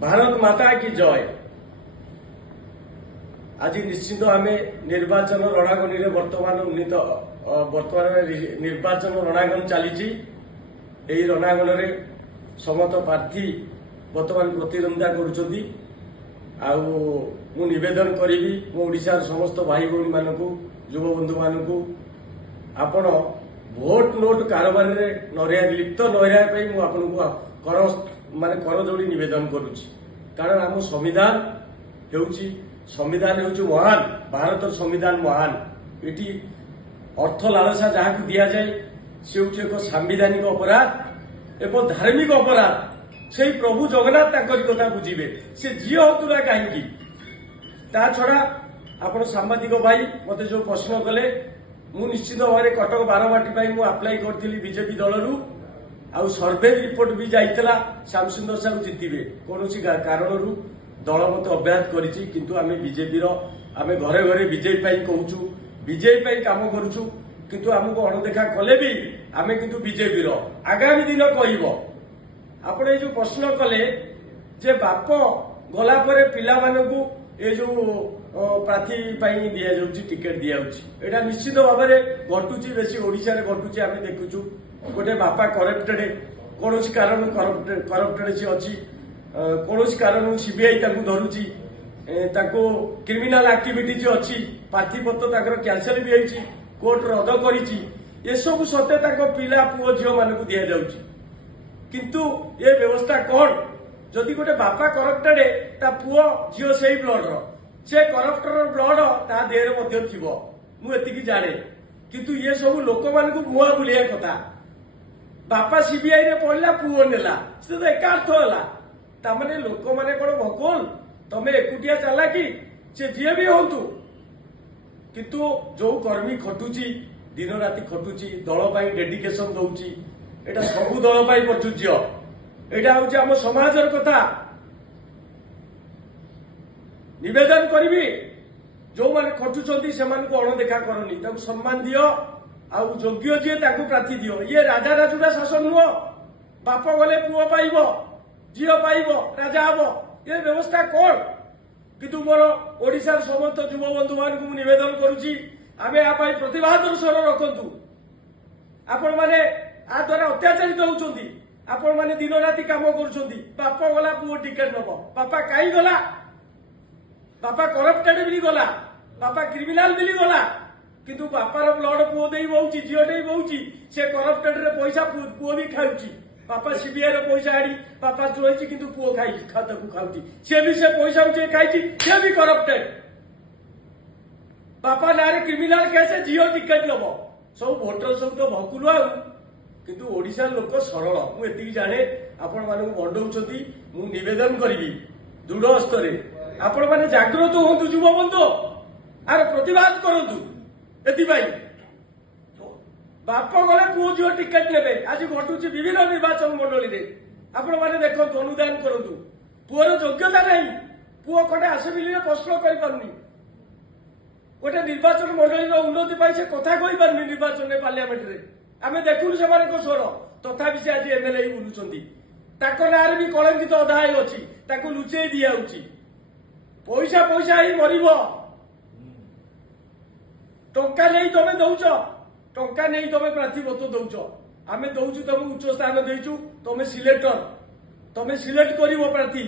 भारत माता की जय। आज निश्चित आम निर्वाचन रणागणी बर्तमान निर्वाचन रणागण चली रणागण में समस्त प्रार्थी बर्तमान प्रतिद्वंदिता करेदन करी ओडार समस्त भाई भौणी मान युव बंधु मान आपण भोट नोट कारोबार में लिप्त न कर जोड़ी निवेदन करुच्ची। कारण आम संविधान हूँ महान, भारत संविधान महान। ये अर्थ लालसा जहाँ को दि जाए से एक सांविधानिक अपराध एवं धार्मिक अपराध। से प्रभु जगन्नाथ कथा बुझे से जी हूँ ना कहीं छड़ा आप सांबादिक भाई मत जो प्रश्न कले मु निश्चित भाव में कटक बारवाटी मु अप्लाई करी बीजेपी दलरू आ सर्वे रिपोर्ट भी जाइला श्याम सुंदर साहू जितबे कौन कारण दल मत अभ्यास करें बीजेपी आम घरे घरे बीजेपी कहूँ बीजेपी कम करुचु किंतु आमको अणदेखा कले भी आम किंतु बीजेपी आगामी दिन कह आप जो प्रश्न कले जे बाप गला पिला मानू ये जो प्रार्थी दि जाऊँगी टिकेट दि जाऊँगी निश्चित भाव में घटुची बेसी ओडिशा रे घटुची आम देखुचु गोटे बापा करप्टेड कौन कारण करप्टेड सी अच्छी कौन कारण सीबीआई धरुची क्रिमिनाल एक्टिविटी अच्छी प्रार्थी पत्र कैंसल भी होती कोर्ट रद्द कर सब सत्य पिला पुओ झील मानक दि जाऊँगी किंतु ये व्यवस्था कौन जदि गोटे बापा करप्टेड ता पुओ झील से ब्लड से करप्टर ब्लड ता देह थी जाने किंतु ये सब लोक मान मुआ बुलिया कथा बापा सीबीआई रे पड़ला पुओ नेला से तो एका अर्थ है तामाने लोक माने कौन भकोल तमे एकुटिया चला कि से जी भी हूँ किंतु जो कर्मी खटुची दिन राति खटुची दल पाई डेडिकेशन दौची एटा सबु दल पाई प्रचुज्य एटा हूँ आम समाजर कथा निवेदन करी जो मैंने खटुंट से अणदेखा करनी सम्मान दियो आउ योग्य जी प्रार्थी दियो। ये राजा राजुड़ा शासन नुह बाप गले पुओ पाइब झील पाइब राजा हम ये व्यवस्था कौन किंतु मोर ओडिशार समस्त युव बंधु मान निवेदन करुच्ची आम या प्रतिवाद स्वर रखु आपण मैंने आ द्वारा अत्याचारित होती आपण मैंने दिन राति कम कर गला पुओ टिकेट नब बापा कहीं गला बापा करप्टेड भी गला बापा क्रिमिनाल भी गला किंतु बापार ब्लड पुओ दे बहुची झील दे बहुची से करप्टेड रे पैसा पुओ भी खाऊची बापा सीबीआई रे पैसा आड़ी बापा चोरी किंतु पुओ खाई खाताकू खाऊची से भी से पैसा खाई से भी करप्टेड बापा ना क्रिमिनाल केस झील टिकेट नब सब भोटर सब तो भकुल आ किंतु ओडिशा लोक सरल मुझे जाने आपण मानक बंडौंट मु निवेदन करी दृढ़ स्तर आपण मैंने जागृत हूँ युव बंधु आर प्रतिवाद करूँ एपाई बाप गले पुओ झील टिकेट ने आज घटुची विभिन्न निर्वाचन मंडली में आपण मैंने देखो अनुदान करूँ पुअर योग्यता नहीं पुओ कटे आसेम्बली में प्रश्न कर गोटे निर्वाचन मंडली उन्नति से कथा कही पारनी निर्वाचन में पार्लियामेंट रे आम देखुन से स्वर तथापि से आज एमएलए बुलूं ना भी कलंकित अध्याय अच्छी लुचे दि जाऊँगी पैसा पैसा ही मर टंका नहीं तुम दौच टंका नहीं तुम प्रार्थी पत्र दौच आम दौचु तुम उच्च स्थान देचु तुम सिलेक्टर तुम सिलेक्ट कर प्रार्थी